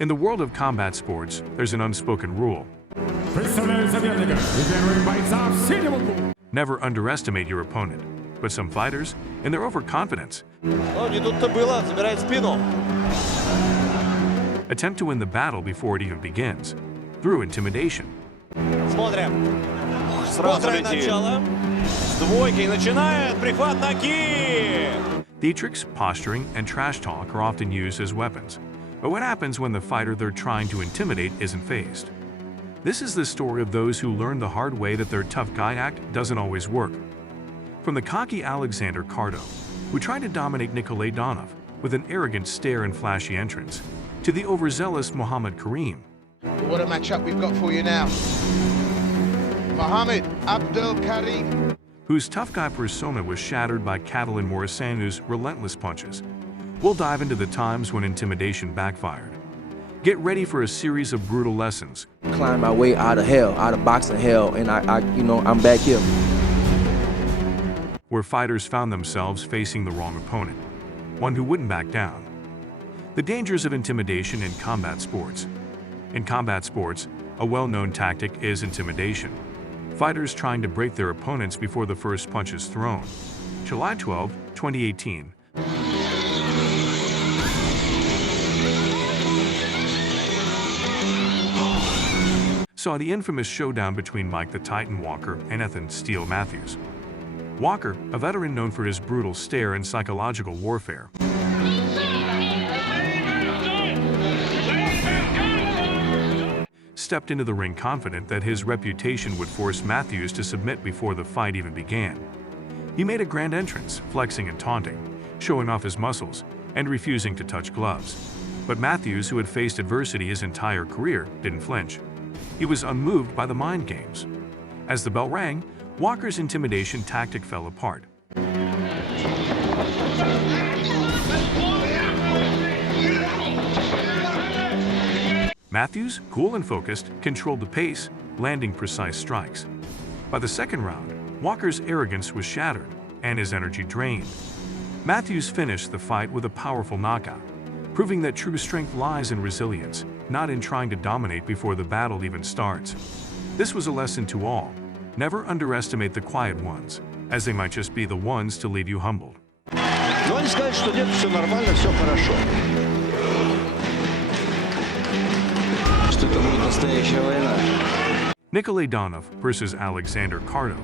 In the world of combat sports, there's an unspoken rule. Never underestimate your opponent. But some fighters, in their overconfidence, attempt to win the battle before it even begins, through intimidation. Theatrics, posturing, and trash talk are often used as weapons. But what happens when the fighter they're trying to intimidate isn't fazed? This is the story of those who learn the hard way that their tough guy act doesn't always work. From the cocky Alexander Cardo, who tried to dominate Nikolai Donof with an arrogant stare and flashy entrance, to the overzealous Muhammad Kareem. What a matchup we've got for you now. Muhammad Kareem, whose tough guy persona was shattered by Catalin Morisanu's relentless punches. We'll dive into the times when intimidation backfired. Get ready for a series of brutal lessons. Climb my way out of hell, out of boxing hell, and I'm back here. Where fighters found themselves facing the wrong opponent, one who wouldn't back down. The dangers of intimidation in combat sports. In combat sports, a well-known tactic is intimidation. Fighters trying to break their opponents before the first punch is thrown. July 12, 2018. Saw the infamous showdown between Mike the Titan Walker and Ethan Steele Matthews. Walker, a veteran known for his brutal stare and psychological warfare, stepped into the ring confident that his reputation would force Matthews to submit before the fight even began. He made a grand entrance, flexing and taunting, showing off his muscles, and refusing to touch gloves. But Matthews, who had faced adversity his entire career, didn't flinch. He was unmoved by the mind games. As the bell rang, Walker's intimidation tactic fell apart. Matthews, cool and focused, controlled the pace, landing precise strikes. By the second round, Walker's arrogance was shattered and his energy drained. Matthews finished the fight with a powerful knockout, proving that true strength lies in resilience, not in trying to dominate before the battle even starts. This was a lesson to all. Never underestimate the quiet ones, as they might just be the ones to leave you humbled. Nikolai Donof versus Alexander Cardo.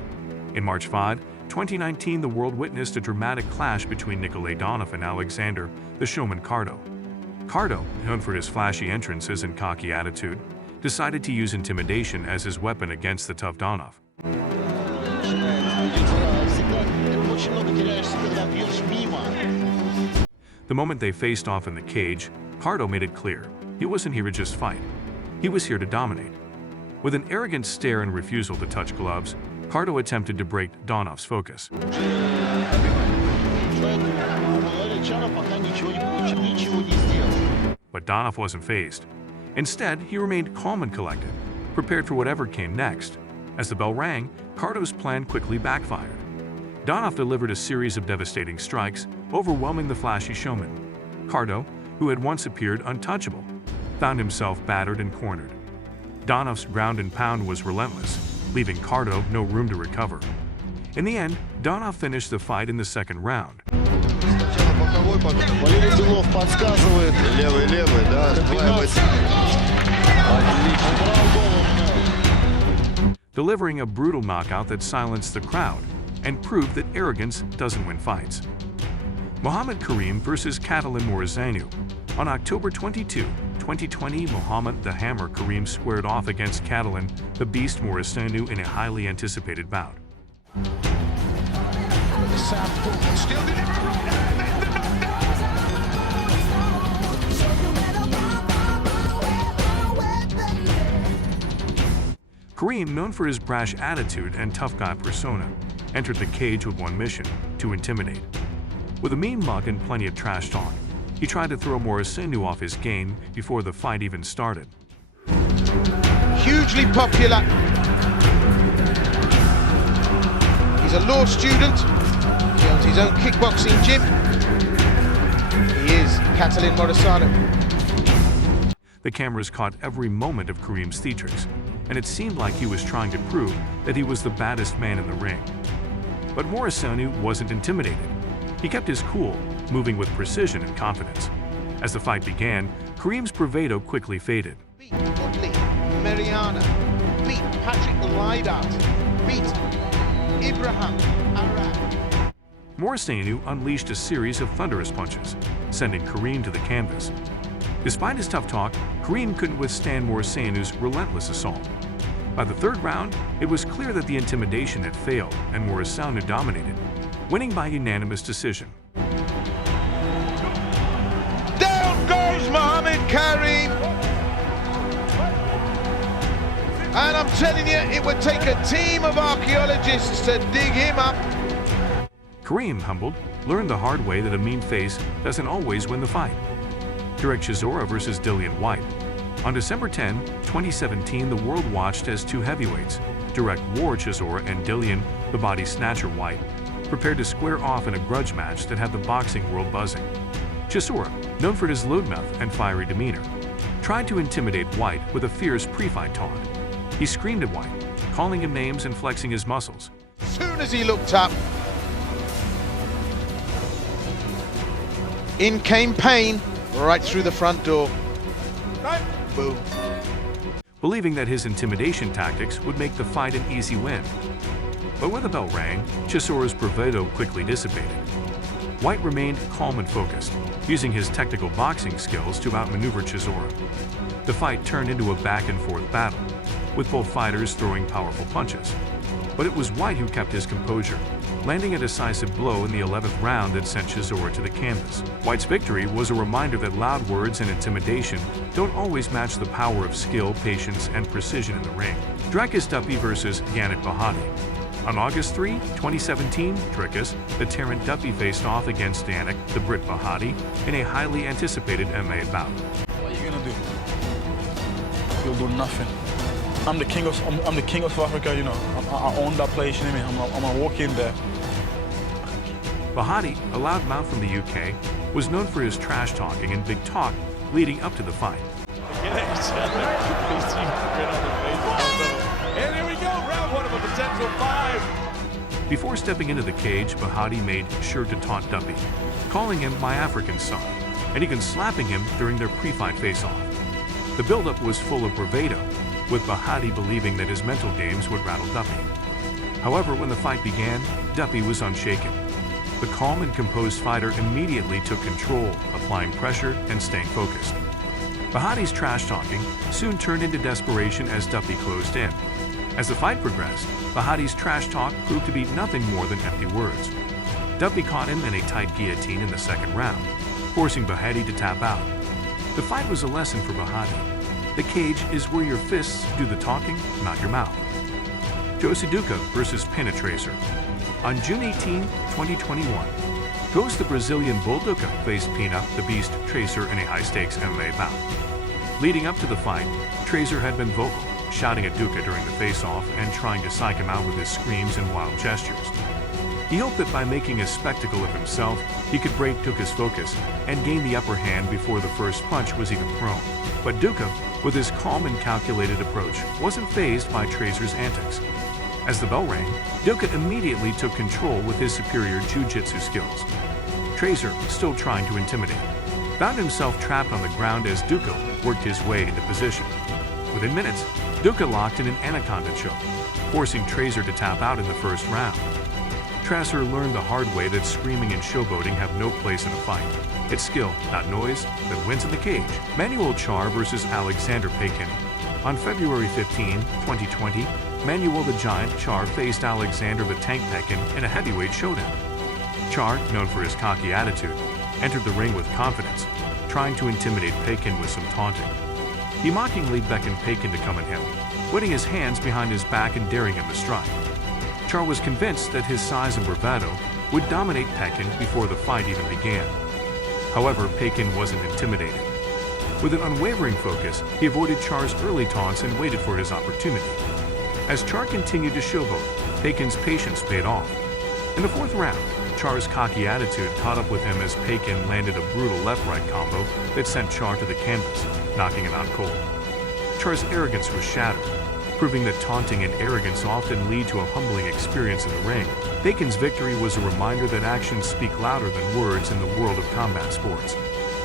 In March 5, 2019, the world witnessed a dramatic clash between Nikolai Donof and Alexander, the showman Cardo. Cardo, known for his flashy entrances and cocky attitude, decided to use intimidation as his weapon against the tough Donof. The moment they faced off in the cage, Cardo made it clear he wasn't here to just fight. He was here to dominate. With an arrogant stare and refusal to touch gloves, Cardo attempted to break Donof's focus. But Donof wasn't fazed. Instead, he remained calm and collected, prepared for whatever came next. As the bell rang, Cardo's plan quickly backfired. Donof delivered a series of devastating strikes, overwhelming the flashy showman. Cardo, who had once appeared untouchable, found himself battered and cornered. Donof's ground and pound was relentless, leaving Cardo no room to recover. In the end, Donof finished the fight in the second round. Delivering a brutal knockout that silenced the crowd and proved that arrogance doesn't win fights. Muhammad Kareem versus Catalin Morisanu. On October 22, 2020, Muhammad the Hammer Kareem squared off against Catalin the Beast Morisanu in a highly anticipated bout. Kareem, known for his brash attitude and tough guy persona, entered the cage with one mission: to intimidate. With a mean mug and plenty of trash talk, he tried to throw Morisanu off his game before the fight even started. Hugely popular. He's a law student. He owns his own kickboxing gym. He is Catalin Morisanu. The cameras caught every moment of Kareem's theatrics, and it seemed like he was trying to prove that he was the baddest man in the ring. But Morisanu wasn't intimidated. He kept his cool, moving with precision and confidence. As the fight began, Kareem's bravado quickly faded. Beat Woodley, Mariana, beat Patrick Lydat, beat Ibrahim Arab. Morisanu unleashed a series of thunderous punches, sending Kareem to the canvas. Despite his tough talk, Kareem couldn't withstand Morisanu's relentless assault. By the third round, it was clear that the intimidation had failed and Morisanu dominated, winning by unanimous decision. Down goes Muhammad Kareem. And I'm telling you, it would take a team of archaeologists to dig him up. Kareem, humbled, learned the hard way that a mean face doesn't always win the fight. Direct Chisora versus Dillian Whyte. On December 10, 2017, the world watched as two heavyweights, Direct War Chisora and Dillian, the body snatcher Whyte, prepared to square off in a grudge match that had the boxing world buzzing. Chisora, known for his loudmouth and fiery demeanor, tried to intimidate Whyte with a fierce pre-fight taunt. He screamed at Whyte, calling him names and flexing his muscles. Soon as he looked up, in came Payne, right through the front door. Boom. Believing that his intimidation tactics would make the fight an easy win. But when the bell rang, Chisora's bravado quickly dissipated. Whyte remained calm and focused, using his technical boxing skills to outmaneuver Chisora. The fight turned into a back-and-forth battle, with both fighters throwing powerful punches. But it was Whyte who kept his composure, landing a decisive blow in the 11th round that sent Chisora to the canvas. Whyte's victory was a reminder that loud words and intimidation don't always match the power of skill, patience, and precision in the ring. Dricus Duppy versus Yannick Bahati. On August 3, 2017, Dricus, the Terran Duppy faced off against Yannick, the Brit Bahati, in a highly anticipated MMA bout. What are you gonna do? You'll do nothing. I'm the king of South Africa, you know. I own that place, you know what I mean? I'm gonna walk in there. Bahati, a loudmouth from the UK, was known for his trash talking and big talk leading up to the fight. And here we go, round one of a potential 5. Before stepping into the cage, Bahati made sure to taunt Duppy, calling him my African son, and even slapping him during their pre-fight face-off. The build-up was full of bravado, with Bahati believing that his mental games would rattle Duppy. However, when the fight began, Duppy was unshaken. The calm and composed fighter immediately took control, applying pressure and staying focused. Bahati's trash-talking soon turned into desperation as Duppy closed in. As the fight progressed, Bahati's trash talk proved to be nothing more than empty words. Duppy caught him in a tight guillotine in the second round, forcing Bahati to tap out. The fight was a lesson for Bahati. The cage is where your fists do the talking, not your mouth. Jose Duca versus Pena Tracer. On June 18, 2021, Ghost the Brazilian Bull Duca faced Pena the Beast Tracer in a high-stakes MMA bout. Leading up to the fight, Tracer had been vocal, shouting at Duca during the face-off and trying to psych him out with his screams and wild gestures. He hoped that by making a spectacle of himself, he could break Duca's focus and gain the upper hand before the first punch was even thrown. But Duca, with his calm and calculated approach, wasn't fazed by Tracer's antics. As the bell rang, Duca immediately took control with his superior jiu-jitsu skills. Tracer, still trying to intimidate, found himself trapped on the ground as Duca worked his way into position. Within minutes, Duca locked in an anaconda choke, forcing Tracer to tap out in the first round. Tracer learned the hard way that screaming and showboating have no place in a fight. It's skill, not noise, that wins in the cage. Manuel Char versus Alexander Pekin. On February 15, 2020, Manuel the Giant Char faced Alexander the Tank Pekin in a heavyweight showdown. Char, known for his cocky attitude, entered the ring with confidence, trying to intimidate Pekin with some taunting. He mockingly beckoned Pekin to come at him, putting his hands behind his back and daring him to strike. Char was convinced that his size and bravado would dominate Pekin before the fight even began. However, Pekin wasn't intimidated. With an unwavering focus, he avoided Char's early taunts and waited for his opportunity. As Char continued to showboat, Pekin's patience paid off. In the fourth round, Char's cocky attitude caught up with him as Pekin landed a brutal left-right combo that sent Char to the canvas, knocking him out cold. Char's arrogance was shattered, proving that taunting and arrogance often lead to a humbling experience in the ring. Pekin's victory was a reminder that actions speak louder than words in the world of combat sports.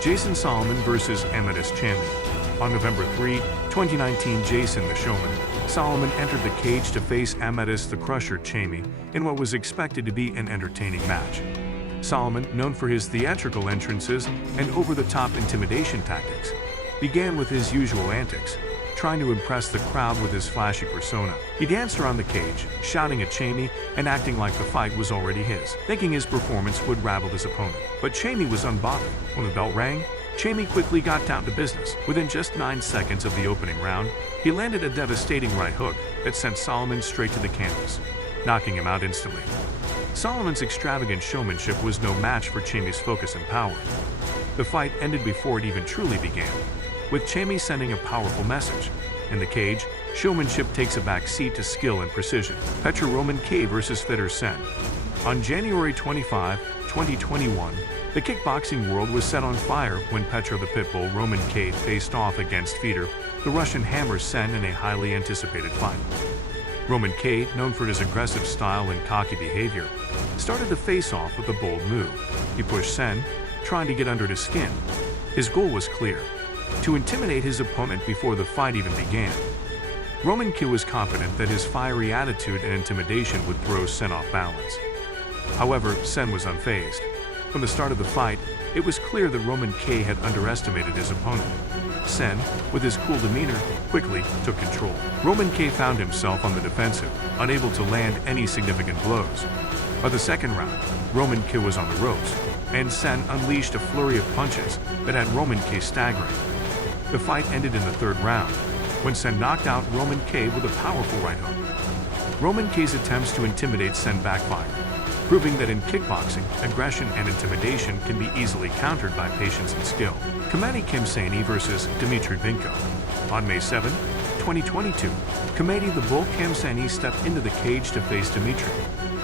Jason Solomon versus Amethyst Champion. On November 3, 2019, Jason the Showman Solomon entered the cage to face Amethyst the Crusher Chamey in what was expected to be an entertaining match. Solomon, known for his theatrical entrances and over-the-top intimidation tactics, began with his usual antics, trying to impress the crowd with his flashy persona. He danced around the cage, shouting at Chamey and acting like the fight was already his, thinking his performance would rattle his opponent. But Chamey was unbothered. When the bell rang, Chamey quickly got down to business. Within just 9 seconds of the opening round, he landed a devastating right hook that sent Solomon straight to the canvas, knocking him out instantly. Solomon's extravagant showmanship was no match for Chamey's focus and power. The fight ended before it even truly began, with Chamey sending a powerful message. In the cage, showmanship takes a back seat to skill and precision. Petra Roman K versus Fitter Sen. On January 25, 2021, the kickboxing world was set on fire when Petra the Pitbull Roman K faced off against Fedor, the Russian Hammer Sen, in a highly anticipated fight. Roman K, known for his aggressive style and cocky behavior, started the face-off with a bold move. He pushed Sen, trying to get under his skin. His goal was clear: to intimidate his opponent before the fight even began. Roman K was confident that his fiery attitude and intimidation would throw Sen off balance. However, Sen was unfazed. From the start of the fight, it was clear that Roman K had underestimated his opponent. Sen, with his cool demeanor, quickly took control. Roman K found himself on the defensive, unable to land any significant blows. By the second round, Roman K was on the ropes, and Sen unleashed a flurry of punches that had Roman K staggering. The fight ended in the third round, when Sen knocked out Roman K with a powerful right hook. Roman K's attempts to intimidate Sen backfired, proving that in kickboxing, aggression and intimidation can be easily countered by patience and skill. Kamadi Kimsani versus Dmitry Vinko. On May 7, 2022, Kamadi the Bull Kimsani stepped into the cage to face Dmitry,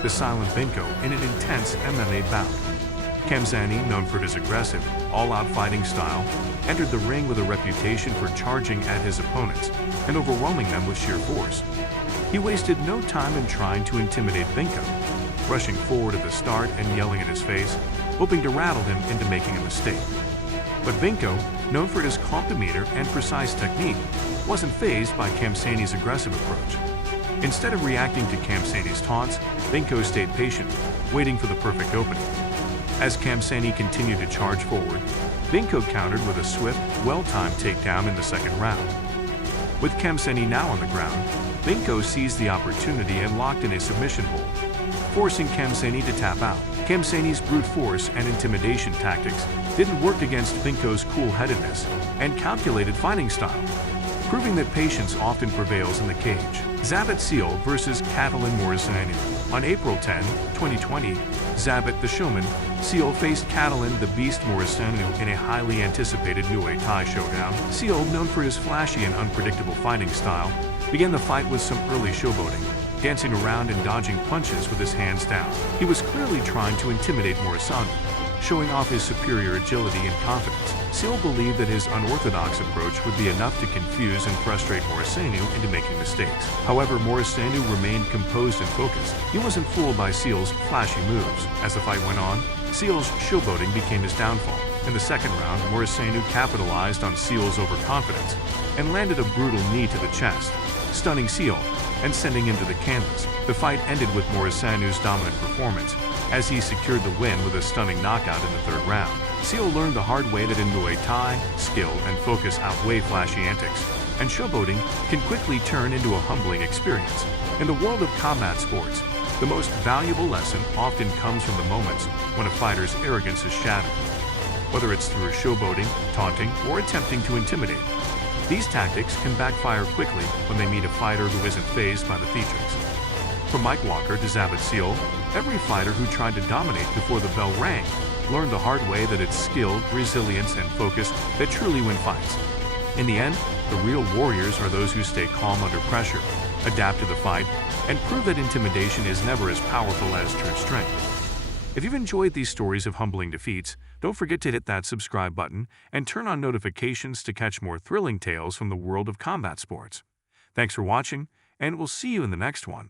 the silent Vinko, in an intense MMA bout. Kimsani, known for his aggressive, all-out fighting style, entered the ring with a reputation for charging at his opponents and overwhelming them with sheer force. He wasted no time in trying to intimidate Vinko, rushing forward at the start and yelling in his face, hoping to rattle him into making a mistake. But Vinko, known for his calm demeanor and precise technique, wasn't fazed by Kimsani's aggressive approach. Instead of reacting to Kimsani's taunts, Vinko stayed patient, waiting for the perfect opening. As Kimsani continued to charge forward, Vinko countered with a swift, well-timed takedown in the second round. With Kimsani now on the ground, Vinko seized the opportunity and locked in a submission hold, forcing Kimsani to tap out. Kimsani's brute force and intimidation tactics didn't work against Vinko's cool-headedness and calculated fighting style, proving that patience often prevails in the cage. Zabit Seal versus Catalin Morisanu. On April 10, 2020, Zabit the Showman Seal faced Catalin the Beast Morisanu in a highly anticipated Muay Thai showdown. Seal, known for his flashy and unpredictable fighting style, began the fight with some early showboating, dancing around and dodging punches with his hands down. He was clearly trying to intimidate Morisanu, showing off his superior agility and confidence. Seal believed that his unorthodox approach would be enough to confuse and frustrate Morisanu into making mistakes. However, Morisanu remained composed and focused. He wasn't fooled by Seal's flashy moves. As the fight went on, Seal's showboating became his downfall. In the second round, Morisanu capitalized on Seal's overconfidence and landed a brutal knee to the chest, stunning Seal and sending him to the canvas. The fight ended with Morisanu's dominant performance, as he secured the win with a stunning knockout in the third round. Seal learned the hard way that in Muay Thai, skill and focus outweigh flashy antics, and showboating can quickly turn into a humbling experience. In the world of combat sports, the most valuable lesson often comes from the moments when a fighter's arrogance is shattered. Whether it's through showboating, taunting, or attempting to intimidate, these tactics can backfire quickly when they meet a fighter who isn't fazed by the theatrics. From Mike Walker to Zabit Seal, every fighter who tried to dominate before the bell rang learned the hard way that it's skill, resilience, and focus that truly win fights. In the end, the real warriors are those who stay calm under pressure, adapt to the fight, and prove that intimidation is never as powerful as true strength. If you've enjoyed these stories of humbling defeats, don't forget to hit that subscribe button and turn on notifications to catch more thrilling tales from the world of combat sports. Thanks for watching, and we'll see you in the next one.